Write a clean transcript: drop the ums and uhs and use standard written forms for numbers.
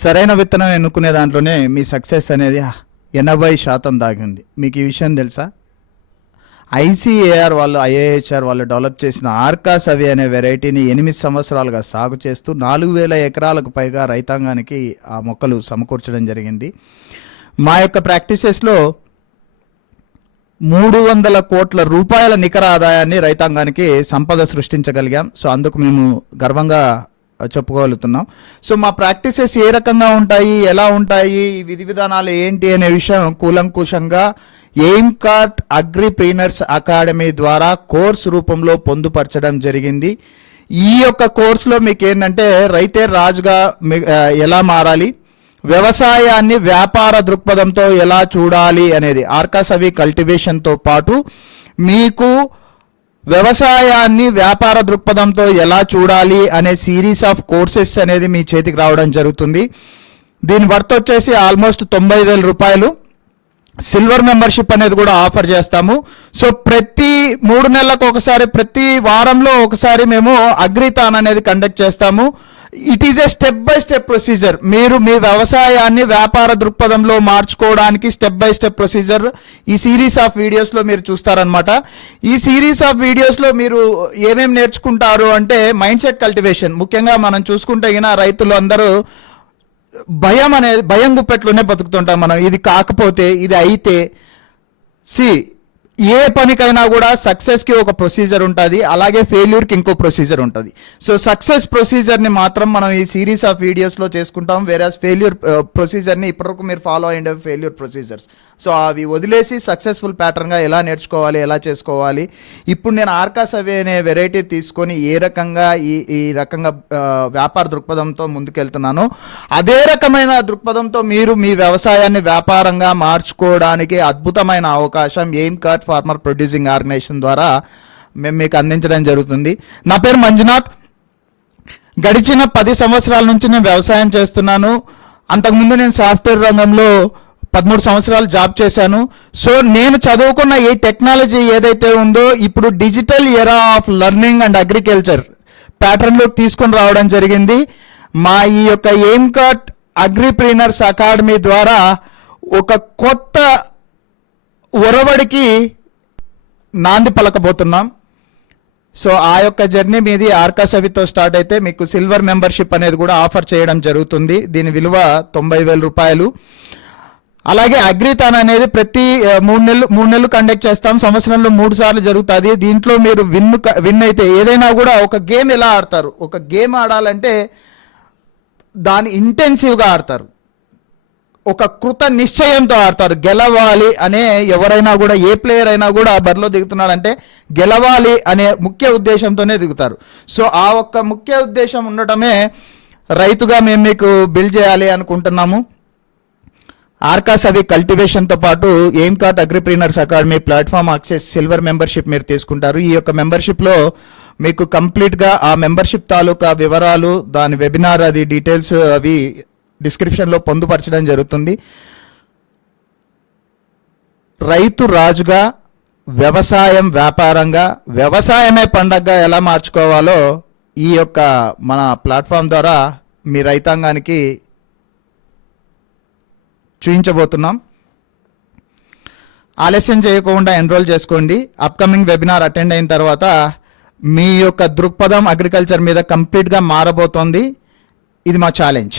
సరైన విత్తనం ఎన్నుకునే దాంట్లోనే మీ సక్సెస్ అనేది 80% దాగింది. మీకు ఈ విషయం తెలుసా? ఐసీఏఆర్ వాళ్ళు, ఐఏహెచ్ఆర్ వాళ్ళు డెవలప్ చేసిన ఆర్కా సవి అనే వెరైటీని 8 సంవత్సరాలుగా సాగు చేస్తూ 4000 ఎకరాలకు పైగా రైతాంగానికి ఆ మొక్కలు సమకూర్చడం జరిగింది. మా యొక్క ప్రాక్టీసెస్లో 300 కోట్ల రూపాయల నికర ఆదాయాన్ని రైతాంగానికి సంపద సృష్టించగలిగాం. సో అందుకు మేము గర్వంగా చెప్పుకోగలుగుతున్నాం. సో మా ప్రాక్టీసెస్ ఏ రకంగా ఉంటాయి, ఎలా ఉంటాయి, విధి విధానాలు ఏంటి అనే విషయం కూలంకుషంగా ఎయిమ్కార్ట్ అగ్రిప్రీనర్స్ అకాడమీ ద్వారా కోర్స్ రూపంలో పొందుపరచడం జరిగింది. ఈ యొక్క కోర్సులో మీకు ఏంటంటే రైతే రాజుగా ఎలా మారాలి, వ్యవసాయాన్ని వ్యాపార దృక్పథంతో ఎలా చూడాలి అనేది, ఆర్కా సవి కల్టివేషన్తో పాటు మీకు వ్యవసాయాన్ని వ్యాపార దృక్పథంతో ఎలా చూడాలి అనే సిరీస్ ఆఫ్ కోర్సెస్ అనేది మీ చేతికి రావడం జరుగుతుంది. దీని వర్త్ వచ్చేసి ఆల్మోస్ట్ 90,000 రూపాయలు. సిల్వర్ మెంబర్షిప్ అనేది కూడా ఆఫర్ చేస్తాము. సో ప్రతి 3 నెలలకు ఒకసారి, ప్రతి వారంలో ఒకసారి మేము అగ్రిథాన్ అనేది కండక్ట్ చేస్తాము. It is a step by step procedure. మీరు మీ వ్యవసాయాన్ని వ్యాపార దృక్పథంలో మార్చుకోవడానికి స్టెప్ బై స్టెప్ ప్రొసీజర్ ఈ సిరీస్ ఆఫ్ వీడియోస్లో మీరు చూస్తారనమాట. ఈ సిరీస్ ఆఫ్ వీడియోస్లో మీరు ఏమేమి నేర్చుకుంటారు అంటే మైండ్ సెట్ కల్టివేషన్. ముఖ్యంగా మనం చూసుకుంటే రైతులు అందరూ భయం గుప్పెట్లోనే బతుకుతుంటాం మనం. ఇది కాకపోతే, ఇది అయితే, ఏ పనికైనా కూడా సక్సెస్కి ఒక ప్రొసీజర్ ఉంటుంది, అలాగే ఫెయిల్యూర్కి ఇంకో ప్రొసీజర్ ఉంటుంది. సో సక్సెస్ ప్రొసీజర్ని మాత్రం మనం ఈ సిరీస్ ఆఫ్ వీడియోస్లో చేసుకుంటాం. వేరేస్ ఫెయిల్యూర్ ప్రొసీజర్ని ఇప్పటివరకు మీరు ఫాలో అయ్యే ఫెయిల్యూర్ ప్రొసీజర్స్, సో అవి వదిలేసి సక్సెస్ఫుల్ ప్యాటర్న్గా ఎలా నేర్చుకోవాలి, ఎలా చేసుకోవాలి. ఇప్పుడు నేను ఆర్కా సవి అనే వెరైటీ తీసుకొని ఏ రకంగా ఈ రకంగా వ్యాపార దృక్పథంతో ముందుకెళ్తున్నానో అదే రకమైన దృక్పథంతో మీరు మీ వ్యవసాయాన్ని వ్యాపారంగా మార్చుకోవడానికి అద్భుతమైన అవకాశం ఎయిమ్కార్ట్ ఫార్మర్ ప్రొడ్యూసింగ్ ఆర్గనైజేషన్ ద్వారా మేము మీకు అందించడం జరుగుతుంది. నా పేరు మంజునాథ్. గడిచిన 10 సంవత్సరాల నుంచి నేను వ్యవసాయం చేస్తున్నాను. అంతకుముందు నేను సాఫ్ట్వేర్ రంగంలో 13 సంవత్సరాలు జాబ్ చేశాను. సో నేను చదువుకున్న ఈ టెక్నాలజీ ఏదైతే ఉందో ఇప్పుడు digital era of learning and agriculture ప్యాటర్న్లోకి తీసుకొని రావడం జరిగింది. మా ఈ యొక్క ఎయిమ్కార్ట్ అగ్రిప్రీనర్స్ అకాడమీ ద్వారా ఒక కొత్త ఒరవడికి నాంది పలకబోతున్నాం. సో ఆ యొక్క జర్నీ మీది ఆర్కా సవితో స్టార్ట్ అయితే మీకు సిల్వర్ మెంబర్షిప్ అనేది కూడా ఆఫర్ చేయడం జరుగుతుంది. దీని విలువ 90,000 రూపాయలు. అలాగే అగ్రిథాన్ అనేది ప్రతి 3 నెలలు కండక్ట్ చేస్తాం. సంవత్సరంలో 3 సార్లు జరుగుతుంది. దీంట్లో మీరు విన్ అయితే ఏదైనా కూడా ఒక గేమ్ ఎలా ఆడతారు, ఒక గేమ్ ఆడాలంటే దాన్ని ఇంటెన్సివ్గా ఆడతారు, ఒక కృత నిశ్చయంతో ఆడతారు. గెలవాలి అనే ఎవరైనా కూడా, ఏ ప్లేయర్ అయినా కూడా బరిలో దిగుతున్నాడంటే గెలవాలి అనే ముఖ్య ఉద్దేశంతోనే దిగుతారు. సో ఆ ఒక్క ముఖ్య ఉద్దేశం ఉండటమే రైతుగా మేము మీకు బిల్డ్ చేయాలి అనుకుంటున్నాము. ఆర్కా సవి కల్టివేషన్తో పాటు ఎయిమ్కార్ట్ agripreneurs academy platform access silver membership మీరు తీసుకుంటారు. ఈ యొక్క మెంబర్షిప్లో మీకు కంప్లీట్గా ఆ మెంబర్షిప్ తాలూకా వివరాలు, దాని వెబినార్ అది డీటెయిల్స్ అవి డిస్క్రిప్షన్లో పొందుపరచడం జరుగుతుంది. రైతు రాజుగా, వ్యవసాయం వ్యాపారంగా, వ్యవసాయమే పండగగా ఎలా మార్చుకోవాలో ఈ యొక్క మన ప్లాట్ఫామ్ ద్వారా మీ రైతాంగానికి చూపించబోతున్నాం. ఆలస్యం చేయకుండా ఎన్రోల్ చేసుకోండి. అప్కమింగ్ వెబినార్ అటెండ్ అయిన తర్వాత మీ యొక్క దృక్పథం అగ్రికల్చర్ మీద కంప్లీట్గా మారబోతోంది. ఇది మా ఛాలెంజ్.